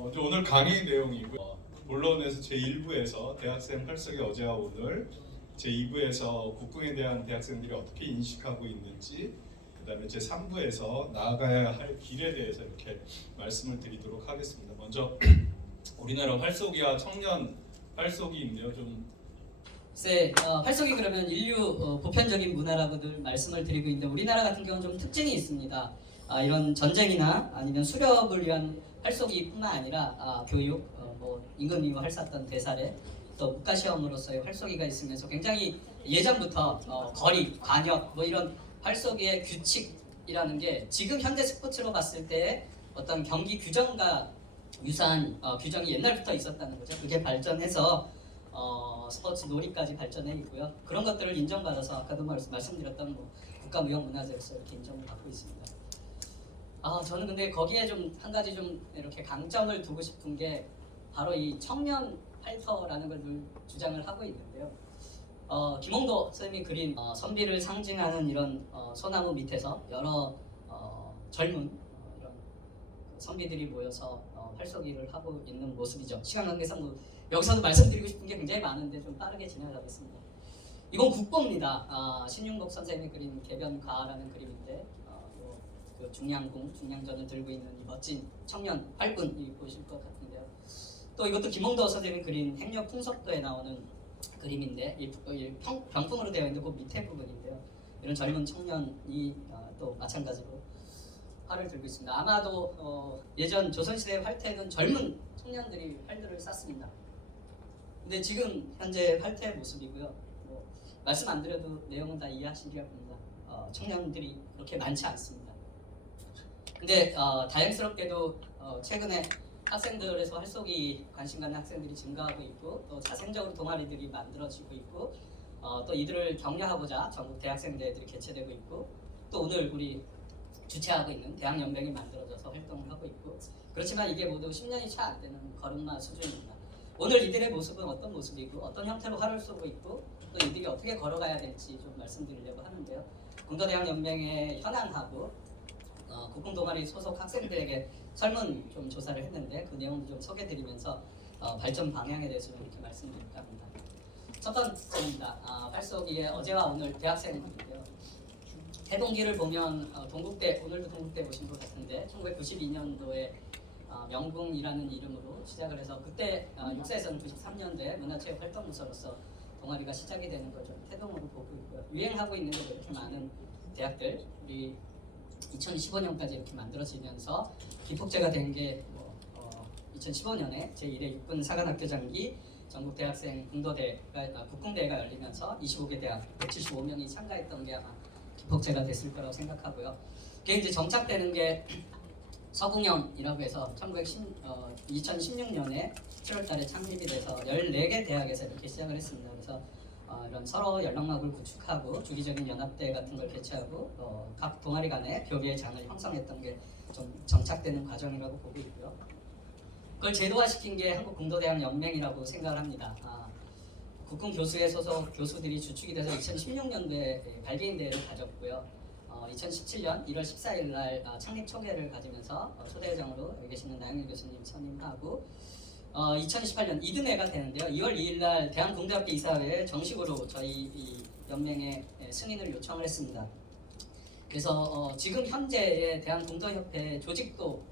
먼저 오늘 강의 내용이고요. 본론에서 제1부에서 대학생 활성이 어제와 오늘, 제2부에서 국궁에 대한 대학생들이 어떻게 인식하고 있는지, 그다음에 제3부에서 나아가야 할 길에 대해서 이렇게 말씀을 드리도록 하겠습니다. 먼저 우리나라 활쏘기와 청년 활쏘기인데요. 활쏘기 그러면 인류 보편적인 문화라고들 말씀을 드리고 있는데 우리나라 같은 경우는 좀 특징이 있습니다. 이런 전쟁이나 아니면 수렵을 위한 활쏘기뿐만 아니라 교육, 임금이와 활쐈던 대사례, 또 국가시험으로서의 활쏘기가 있으면서 굉장히 예전부터 거리, 관역 이런 활쏘기의 규칙이라는 게 지금 현대 스포츠로 봤을 때 어떤 경기 규정과 유사한 규정이 옛날부터 있었다는 거죠. 그게 발전해서 스포츠 놀이까지 발전해 있고요. 그런 것들을 인정받아서 아까도 말씀드렸던 국가무형문화재로서 이렇게 인정을 받고 있습니다. 저는 근데 거기에 좀 한 가지 좀 이렇게 강점을 두고 싶은 게 바로 이 청년 활터라는 걸 늘 주장을 하고 있는데요. 김홍도 선생님이 그린 선비를 상징하는 이런 소나무 밑에서 여러 젊은 이런 선비들이 모여서 활쏘기를 하고 있는 모습이죠. 시간 관계상 여기서도 말씀드리고 싶은 게 굉장히 많은데 좀 빠르게 지나가겠습니다. 이건 국보입니다. 신윤복 선생님이 그린 개변가라는 그림인데 그 중량전을 들고 있는 이 멋진 청년 활분이 보실 것 같은데요. 또 이것도 김홍도 선생님이 그린 행렬 풍속도에 나오는 그림인데 이 병풍으로 되어 있는 그 밑에 부분인데요. 이런 젊은 청년이 또 마찬가지로 활을 들고 있습니다. 아마도 예전 조선시대 활태는 젊은 청년들이 활들을 쐈습니다. 근데 지금 현재 활태의 모습이고요. 말씀 안 드려도 내용은 다 이해하시리라 봅니다. 청년들이 그렇게 많지 않습니다. 근데 다행스럽게도 최근에 학생들에서 활쏘기 관심 갖는 학생들이 증가하고 있고 또 자생적으로 동아리들이 만들어지고 있고 또 이들을 격려하고자 전국 대학생대회들이 개최되고 있고 또 오늘 우리 주최하고 있는 대학연맹이 만들어져서 활동을 하고 있고 그렇지만 이게 모두 10년이 채 안 되는 걸음마 수준입니다. 오늘 이들의 모습은 어떤 모습이고 어떤 형태로 활을 쏘고 있고 또 이들이 어떻게 걸어가야 될지 좀 말씀드리려고 하는데요. 공도대학연맹에 현안하고 국궁동아리 소속 학생들에게 설문 좀 조사를 했는데 그 내용도 좀 소개드리면서 발전 방향에 대해서 좀 이렇게 말씀드릴까 합니다. 첫 번째입니다. 활쏘기의 어제와 오늘 대학생인데요. 해동기를 보면 동국대, 오늘도 동국대 오신 것 같은데 1992년도에 명궁이라는 이름으로 시작을 해서 그때 육사에서는 93년도에 문화체육활동부서로서 동아리가 시작이 되는 걸 좀 태동으로 보고 있고요. 유행하고 있는 게 이렇게 많은 대학들 우리 2015년까지 이렇게 만들어지면서 기폭제가 된 게 2015년에 제1회 육군 사관학교 장기 전국 대학생 국궁대회가 열리면서 25개 대학 175명이 참가했던 게 아마 기폭제가 됐을 거라고 생각하고요. 그게 이제 정착되는 게 서궁연이라고 해서 2016년에 7월달에 창립이 돼서 14개 대학에서 이렇게 시작을 했습니다. 그래서 이런 서로 연락막을 구축하고 주기적인 연합대 같은 걸 개최하고 각 동아리 간의 교류의 장을 형성했던 게 좀 정착되는 과정이라고 보고 있고요. 그걸 제도화시킨 게 한국공도대학연맹이라고 생각을 합니다. 국궁 교수회 소속 교수들이 주축이 돼서 2016년도에 발개인 대회를 가졌고요. 2017년 1월 14일 날 창립 초계를 가지면서 초대회장으로 여기 계시는 나영일 교수님 선임하고 2018년 이듬해가 되는데요. 2월 2일 날 대한공대학교 이사회에 정식으로 저희 이 연맹의 승인을 요청을 했습니다. 그래서 지금 현재의 대한공도협회 조직도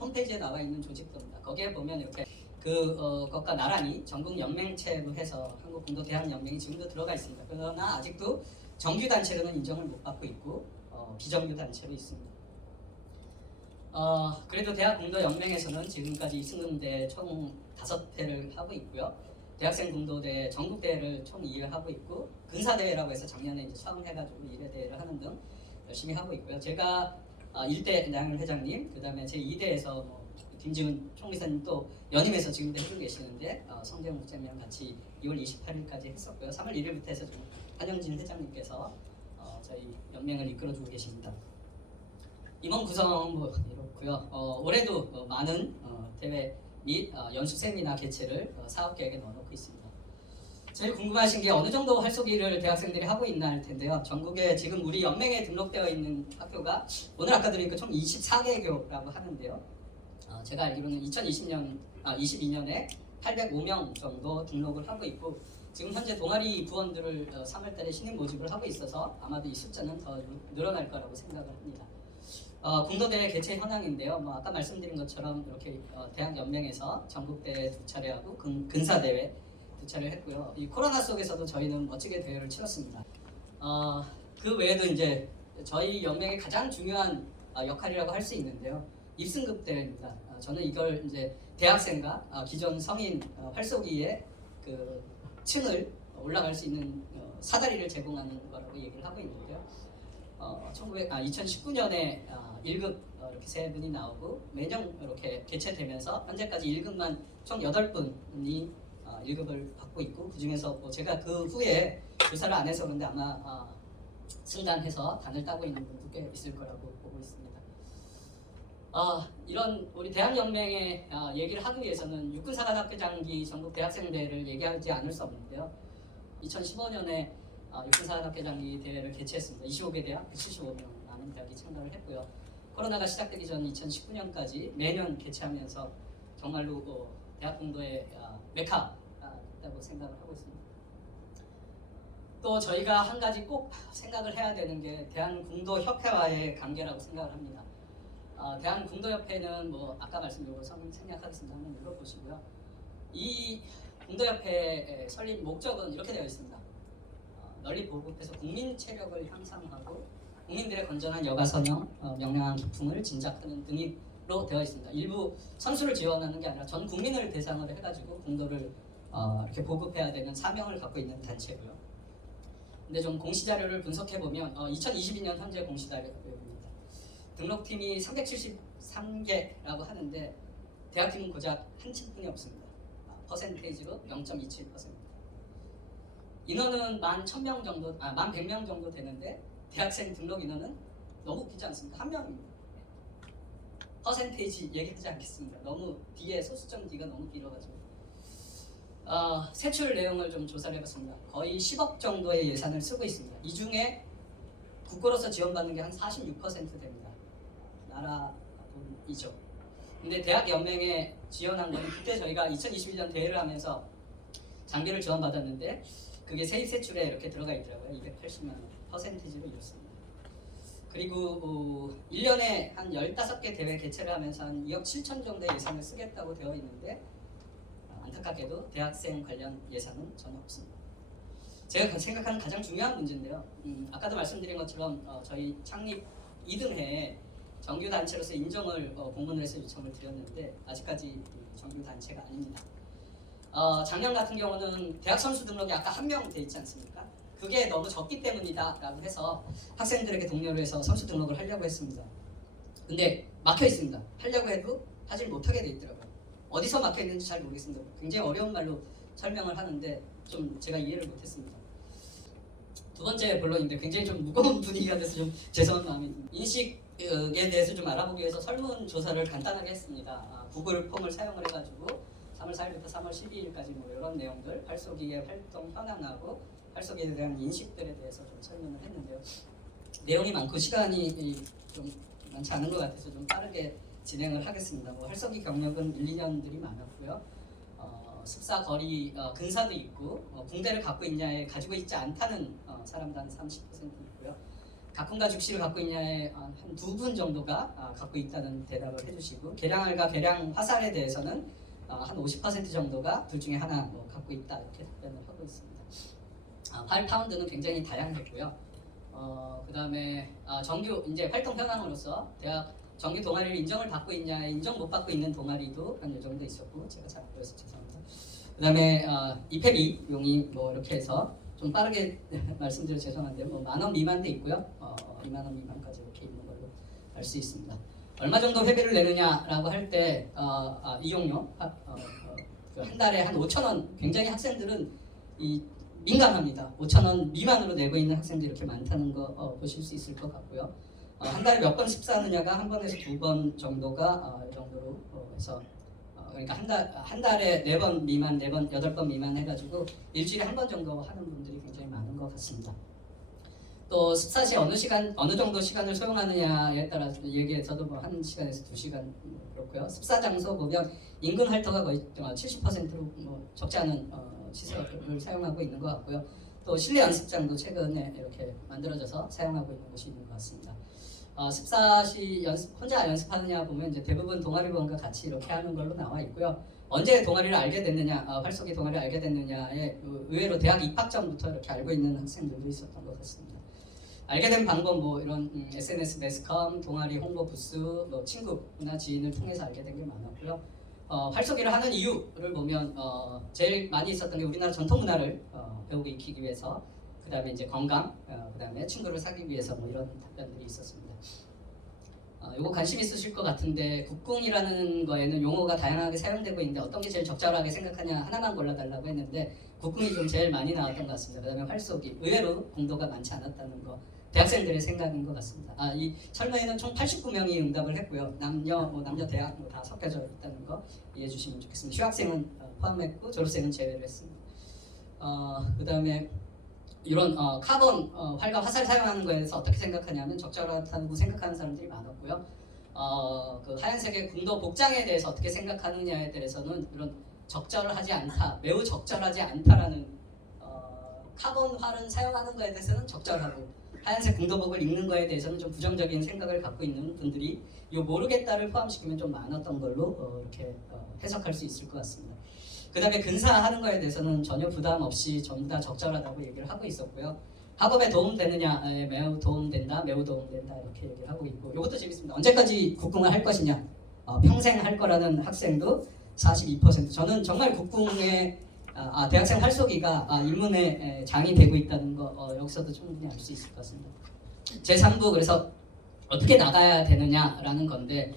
홈페이지에 나와 있는 조직도입니다. 거기에 보면 이렇게 그것과 나란히 전국 연맹체로 해서 한국공도대학연맹이 지금도 들어가 있습니다. 그러나 아직도 정규 단체로는 인정을 못 받고 있고 비정규 단체로 있습니다. 그래도 대학공도연맹에서는 지금까지 이승금대 총 5회를 하고 있고요. 대학생 공도대 전국대회를 총 2회 하고 있고 근사대회라고 해서 작년에 이제 처음 해가지고 1회 대회를 하는 등 열심히 하고 있고요. 제가 1대 나영일 회장님, 그 다음에 제 2대에서 김지훈 총리사님 또 연임해서 지금도 해주고 계시는데 성재용 국장님이랑 같이 2월 28일까지 했었고요. 3월 1일부터 해서 좀 한영진 회장님께서 저희 연맹을 이끌어주고 계십니다. 임원 구성은 이렇고요. 올해도 많은 대회 및 연수 세미나 개최를 사업 계획에 넣어놓고 있습니다. 제일 궁금하신 게 어느 정도 활쏘기를 대학생들이 하고 있나 할 텐데요. 전국에 지금 우리 연맹에 등록되어 있는 학교가 오늘 아까 들으니까 총 24개교라고 하는데요. 제가 알기로는 22년에 805명 정도 등록을 하고 있고 지금 현재 동아리 부원들을 3월달에 신입 모집을 하고 있어서 아마도 이 숫자는 더 늘어날 거라고 생각을 합니다. 궁도대회 개최 현황인데요. 아까 말씀드린 것처럼 이렇게 대학 연맹에서 전국대회 2차례 하고 근사대회 2차례 했고요. 이 코로나 속에서도 저희는 멋지게 대회를 치렀습니다. 그 외에도 이제 저희 연맹의 가장 중요한 역할이라고 할 수 있는데요. 입승급 대회입니다. 저는 이걸 이제 대학생과 기존 성인 활쏘기의 그 층을 올라갈 수 있는 사다리를 제공하는 거라고 얘기를 하고 있는데요. 2019년에 1급 이렇게 세 분이 나오고 매년 이렇게 개최되면서 현재까지 1급만 총 8분이 1급을 받고 있고 그 중에서 제가 그 후에 조사를 안 해서 그런데 아마 승단해서 단을 따고 있는 분도 꽤 있을 거라고 보고 있습니다. 이런 우리 대학연맹의 얘기를 하기 위해서는 육군사관학교장기 전국 대학생대회를 얘기하지 않을 수 없는데요. 2015년에 육군사관학교장기 대회를 개최했습니다. 25개 대학 175명 많은 대학이 참가를 했고요. 코로나가 시작되기 전 2019년까지 매년 개최하면서 정말로 대학 공도의 메카다고 생각을 하고 있습니다. 또 저희가 한 가지 꼭 생각을 해야 되는 게 대한궁도협회와의 관계라고 생각을 합니다. 대한궁도협회는 아까 말씀드린 생략하겠습니다. 한번 읽어보시고요. 이 궁도협회 설립 목적은 이렇게 되어 있습니다. 널리 보급해서 국민 체력을 향상하고 국민들의 건전한 여가 선영, 명랑한 기풍을 진작하는 등으로 되어 있습니다. 일부 선수를 지원하는 게 아니라 전 국민을 대상으로 해가지고 궁도를 이렇게 보급해야 되는 사명을 갖고 있는 단체고요. 근데 좀 공시 자료를 분석해 보면 2022년 현재 공시 자료입니다. 등록팀이 373개라고 하는데 대학팀은 고작 한 팀뿐이 없습니다. 퍼센테이지로 0.27%. 인원은 11,000명 정도, 1,100명 정도 되는데 대학생 등록 인원은 너무 웃기지 않습니까? 한 명입니다. 퍼센테이지 얘기하지 않겠습니다. 너무 뒤에 소수점 D가 너무 길어가지고. 세출 내용을 좀 조사를 해봤습니다. 거의 10억 정도의 예산을 쓰고 있습니다. 이 중에 국고로서 지원받는 게 한 46% 됩니다. 나라 돈이죠. 근데 대학 연맹에 지원한 거는 그때 저희가 2021년 대회를 하면서 장비를 지원받았는데 그게 세입 세출에 이렇게 들어가 있더라고요. 280만 원 퍼센티지로 이렇습니다. 그리고 1년에 한 15개 대회 개최를 하면서 한 2억 7천 정도의 예산을 쓰겠다고 되어 있는데 안타깝게도 대학생 관련 예산은 전혀 없습니다. 제가 생각하는 가장 중요한 문제인데요. 아까도 말씀드린 것처럼 저희 창립 2등회에 정규단체로서 인정을 공문을 해서 요청을 드렸는데 아직까지 정규단체가 아닙니다. 작년 같은 경우는 대학 선수 등록이 아까 1명 돼 있지 않습니까? 그게 너무 적기 때문이다 라고 해서 학생들에게 독려를 해서 선수 등록을 하려고 했습니다. 근데 막혀 있습니다. 하려고 해도 하질 못하게 돼 있더라고요. 어디서 막혀 있는지 잘 모르겠습니다. 굉장히 어려운 말로 설명을 하는데 좀 제가 이해를 못했습니다. 두 번째 본론인데 굉장히 좀 무거운 분위기가 돼서 좀 죄송한 마음이 듭니다. 인식에 대해서 좀 알아보기 위해서 설문조사를 간단하게 했습니다. 구글 폼을 사용을 해가지고 3월 4일부터 3월 12일까지 이런 내용들, 활쏘기의 활동 현황하고 활쏘기에 대한 인식들에 대해서 좀 설명을 했는데요. 내용이 많고 시간이 좀 많지 않은 것 같아서 좀 빠르게 진행을 하겠습니다. 활쏘기 경력은 1, 2년들이 많았고요. 습사 거리 근사도 있고 붕대를 갖고 있냐에 가지고 있지 않다는 사람도 한 30% 있고요. 가kum과 죽시를 갖고 있냐에 한 2분 정도가 갖고 있다는 대답을 해주시고 계량알과 계량 화살에 대해서는 한 50% 정도가 둘 중에 하나 갖고 있다 이렇게 답변을 하고 있습니다. 파일 파운드는 굉장히 다양했고요. 그 다음에 정규 이제 활동 현황으로서 대학 정규 동아리를 인정을 받고 있냐, 인정 못 받고 있는 동아리도 한 요 정도 있었고 제가 잘 안 보여서 죄송합니다. 그 다음에 입회비 용이 이렇게 해서 좀 빠르게 말씀드려 죄송한데 10,000원 미만도 있고요. 20,000원 미만까지 이렇게 있는 걸로 알 수 있습니다. 얼마 정도 회비를 내느냐라고 할 때 이용료 한 달에 한 5,000원 굉장히 학생들은 민감합니다. 5,000원 미만으로 내고 있는 학생들이 이렇게 많다는 거 보실 수 있을 것 같고요. 한 달에 몇 번 습사하느냐가 한 번에서 2번 정도가 이 정도로 해서 그러니까 한 달에 4번 미만, 4번, 8번 미만 해가지고 일주일에 한 번 정도 하는 분들이 굉장히 많은 것 같습니다. 또 습사시 어느 정도 시간을 소용하느냐에 따라서 얘기해서도 뭐 1시간에서 2시간 그렇고요. 습사 장소 보면 인근 활터가 거의 70%로 뭐 적지 않은 시설을 사용하고 있는 것 같고요. 또 실내 연습장도 최근에 이렇게 만들어져서 사용하고 있는 곳이 있는 것 같습니다. 습사시 혼자 연습하느냐 보면 이제 대부분 동아리원과 같이 이렇게 하는 걸로 나와 있고요. 언제 동아리를 알게 됐느냐, 활쏘기 동아리를 알게 됐느냐에 의외로 대학 입학 전부터 이렇게 알고 있는 학생들도 있었던 것 같습니다. 알게 된 방법 뭐 이런 SNS 매스컴, 동아리 홍보 부스, 뭐 친구나 지인을 통해서 알게 된 게 많았고요. 활쏘기를 하는 이유를 보면 제일 많이 있었던 게 우리나라 전통 문화를 배우고 익히기 위해서, 그 다음에 이제 건강, 그 다음에 친구를 사귀기 위해서 뭐 이런 답변들이 있었습니다. 요거 관심 있으실 것 같은데 국궁이라는 거에는 용어가 다양하게 사용되고 있는데 어떤 게 제일 적절하게 생각하냐 하나만 골라달라고 했는데 국궁이 좀 제일 많이 나왔던 것 같습니다. 그 다음에 활쏘기, 의외로 공도가 많지 않았다는 거, 대학생들의 생각인 것 같습니다. 이 설문에는 총 89명이 응답을 했고요. 남녀 대학 다 섞여져 있다는 거 이해해 주시면 좋겠습니다. 휴학생은 포함했고 졸업생은 제외를 했습니다. 그 다음에 이런 카본 활과 화살 사용하는 거에 대해서 어떻게 생각하냐면 적절하다고 생각하는 사람들이 많았고요. 그 하얀색의 궁도 복장에 대해서 어떻게 생각하느냐에 대해서는 이런 적절하지 않다, 매우 적절하지 않다라는 카본 활은 사용하는 거에 대해서는 적절하고 하얀색 궁도복을 입는 거에 대해서는 좀 부정적인 생각을 갖고 있는 분들이 이 모르겠다를 포함시키면 좀 많았던 걸로 이렇게 해석할 수 있을 것 같습니다. 그 다음에 근사하는 거에 대해서는 전혀 부담 없이 전부 다 적절하다고 얘기를 하고 있었고요. 학업에 도움되느냐, 매우 도움된다, 매우 도움된다 이렇게 얘기를 하고 있고, 이것도 재밌습니다. 언제까지 국궁을 할 것이냐, 평생 할 거라는 학생도 42%. 저는 정말 국궁에 대학생 활쏘기가 인문의 장이 되고 있다는 거 여기서도 충분히 알 수 있을 것 같습니다. 제3부 그래서 어떻게 나가야 되느냐라는 건데,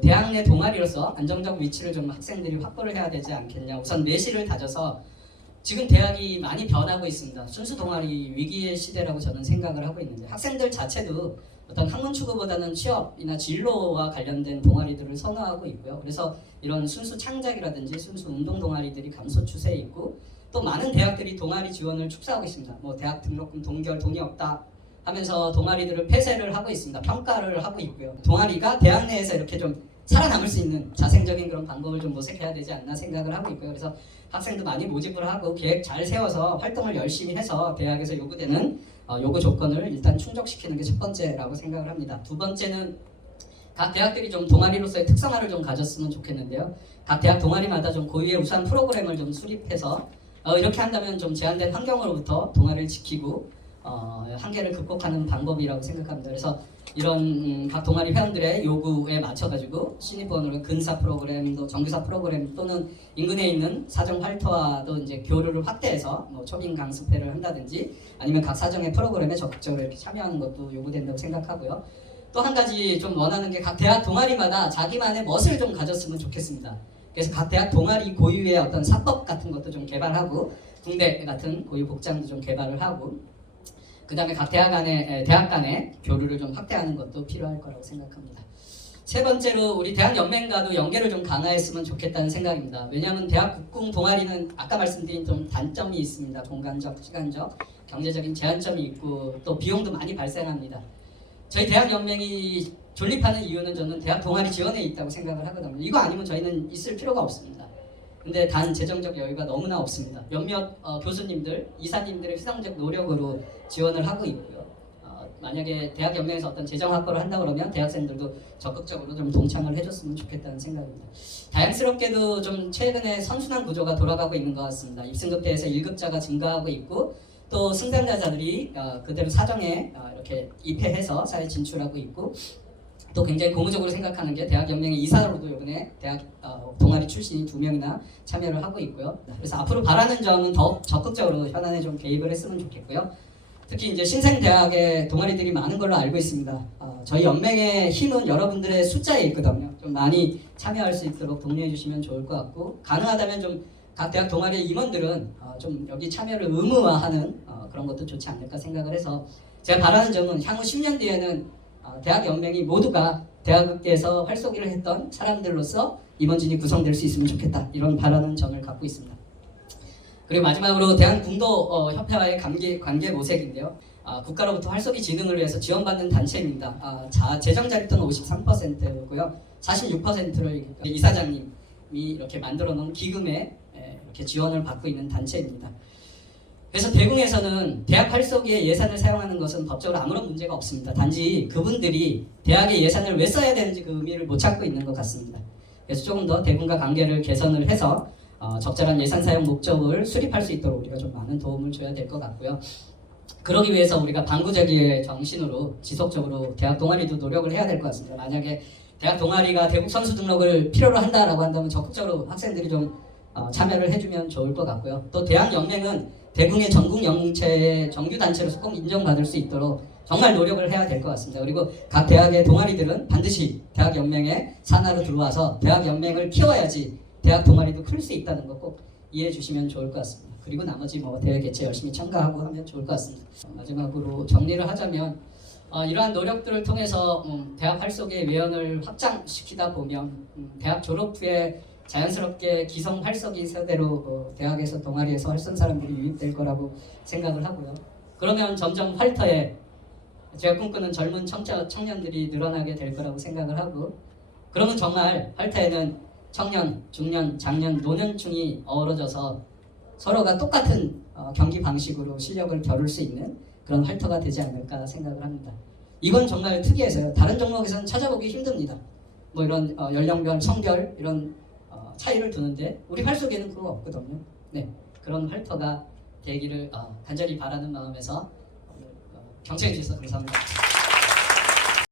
대학 내 동아리로서 안정적 위치를 좀 학생들이 확보를 해야 되지 않겠냐. 우선 내실을 다져서 지금 대학이 많이 변하고 있습니다. 순수 동아리 위기의 시대라고 저는 생각을 하고 있는데, 학생들 자체도 어떤 학문 추구보다는 취업이나 진로와 관련된 동아리들을 선호하고 있고요. 그래서 이런 순수 창작이라든지 순수 운동 동아리들이 감소 추세에 있고, 또 많은 대학들이 동아리 지원을 축소하고 있습니다. 뭐 대학 등록금 동결 돈이 없다 하면서 동아리들을 폐쇄를 하고 있습니다. 평가를 하고 있고요. 동아리가 대학 내에서 이렇게 좀 살아남을 수 있는 자생적인 그런 방법을 좀 모색해야 되지 않나 생각을 하고 있고요. 그래서 학생도 많이 모집을 하고 계획 잘 세워서 활동을 열심히 해서 대학에서 요구되는 요구 조건을 일단 충족시키는 게 첫 번째라고 생각을 합니다. 두 번째는 각 대학들이 좀 동아리로서의 특성화를 좀 가졌으면 좋겠는데요. 각 대학 동아리마다 좀 고유의 우수한 프로그램을 좀 수립해서 이렇게 한다면 좀 제한된 환경으로부터 동아리를 지키고 한계를 극복하는 방법이라고 생각합니다. 그래서 이런 각 동아리 회원들의 요구에 맞춰가지고 신입원으로 근사 프로그램, 또 정규사 프로그램 또는 인근에 있는 사정 활터와도 이제 교류를 확대해서 뭐 초빙 강습회를 한다든지 아니면 각 사정의 프로그램에 적극적으로 이렇게 참여하는 것도 요구된다고 생각하고요. 또 한 가지 좀 원하는 게 각 대학 동아리마다 자기만의 멋을 좀 가졌으면 좋겠습니다. 그래서 각 대학 동아리 고유의 어떤 사법 같은 것도 좀 개발하고 군대 같은 고유 복장도 좀 개발을 하고, 그 다음에 각 대학 간의 교류를 좀 확대하는 것도 필요할 거라고 생각합니다. 세 번째로 우리 대학 연맹과도 연계를 좀 강화했으면 좋겠다는 생각입니다. 왜냐하면 대학 국궁 동아리는 아까 말씀드린 좀 단점이 있습니다. 공간적, 시간적, 경제적인 제한점이 있고 또 비용도 많이 발생합니다. 저희 대학 연맹이 존립하는 이유는 저는 대학 동아리 지원에 있다고 생각을 하거든요. 이거 아니면 저희는 있을 필요가 없습니다. 근데 단 재정적 여유가 너무나 없습니다. 몇몇 교수님들, 이사님들의 희생적 노력으로 지원을 하고 있고요. 만약에 대학 연맹에서 어떤 재정 확보를 한다 그러면 대학생들도 적극적으로 좀 동참을 해줬으면 좋겠다는 생각입니다. 다양스럽게도 좀 최근에 선순환 구조가 돌아가고 있는 것 같습니다. 입승급대에서 1급자가 증가하고 있고 또 승강자들이 그대로 사정에 이렇게 입회해서 사회 진출하고 있고, 또 굉장히 고무적으로 생각하는 게 대학 연맹의 이사로도 이번에 대학 동아리 출신이 2명이나 참여를 하고 있고요. 그래서 앞으로 바라는 점은 더 적극적으로 현안에 좀 개입을 했으면 좋겠고요. 특히 이제 신생 대학의 동아리들이 많은 걸로 알고 있습니다. 저희 연맹의 힘은 여러분들의 숫자에 있거든요. 좀 많이 참여할 수 있도록 독려해 주시면 좋을 것 같고, 가능하다면 좀 각 대학 동아리 임원들은 좀 여기 참여를 의무화하는 그런 것도 좋지 않을까 생각을 해서, 제가 바라는 점은 향후 10년 뒤에는 대학 연맹이 모두가 대학에서 활쏘기를 했던 사람들로서 임원진이 구성될 수 있으면 좋겠다, 이런 바라는 점을 갖고 있습니다. 그리고 마지막으로 대한궁도 협회와의 관계 모색인데요. 국가로부터 활쏘기 진흥을 위해서 지원받는 단체입니다. 재정 자립도는 53%고요. 46%를 이사장님이 이렇게 만들어 놓은 기금에 이렇게 지원을 받고 있는 단체입니다. 그래서 대궁에서는 대학 활쏘기에 예산을 사용하는 것은 법적으로 아무런 문제가 없습니다. 단지 그분들이 대학의 예산을 왜 써야 되는지 그 의미를 못 찾고 있는 것 같습니다. 그래서 조금 더 대궁과 관계를 개선을 해서 적절한 예산 사용 목적을 수립할 수 있도록 우리가 좀 많은 도움을 줘야 될 것 같고요. 그러기 위해서 우리가 방구제기의 정신으로 지속적으로 대학 동아리도 노력을 해야 될 것 같습니다. 만약에 대학 동아리가 대국 선수 등록을 필요로 한다라고 한다면 적극적으로 학생들이 좀 참여를 해주면 좋을 것 같고요. 또 대학연맹은 대궁의 전국 영체의 정규 단체로서 꼭 인정받을 수 있도록 정말 노력을 해야 될 것 같습니다. 그리고 각 대학의 동아리들은 반드시 대학연맹의 산하로 들어와서 대학연맹을 키워야지 대학 동아리도 클 수 있다는 거 꼭 이해해 주시면 좋을 것 같습니다. 그리고 나머지 뭐 대회 개최 열심히 참가하고 하면 좋을 것 같습니다. 마지막으로 정리를 하자면 이러한 노력들을 통해서 대학 활쏘기의 외연을 확장시키다 보면 대학 졸업 후에 자연스럽게 기성 활쏘기 세대로 대학에서 동아리에서 활쏜 사람들이 유입될 거라고 생각을 하고요. 그러면 점점 활터에 제가 꿈꾸는 젊은 청년들이 늘어나게 될 거라고 생각을 하고, 그러면 정말 활터에는 청년, 중년, 장년, 노년층이 어우러져서 서로가 똑같은 경기 방식으로 실력을 겨룰 수 있는 그런 활터가 되지 않을까 생각을 합니다. 이건 정말 특이해서요. 다른 종목에서는 찾아보기 힘듭니다. 뭐 이런 연령별, 성별 이런 차이를 두는데 우리 활쏘기에는 그거 없거든요. 네, 그런 활터가 되기를 간절히 바라는 마음에서 경청해 주셔서 감사합니다.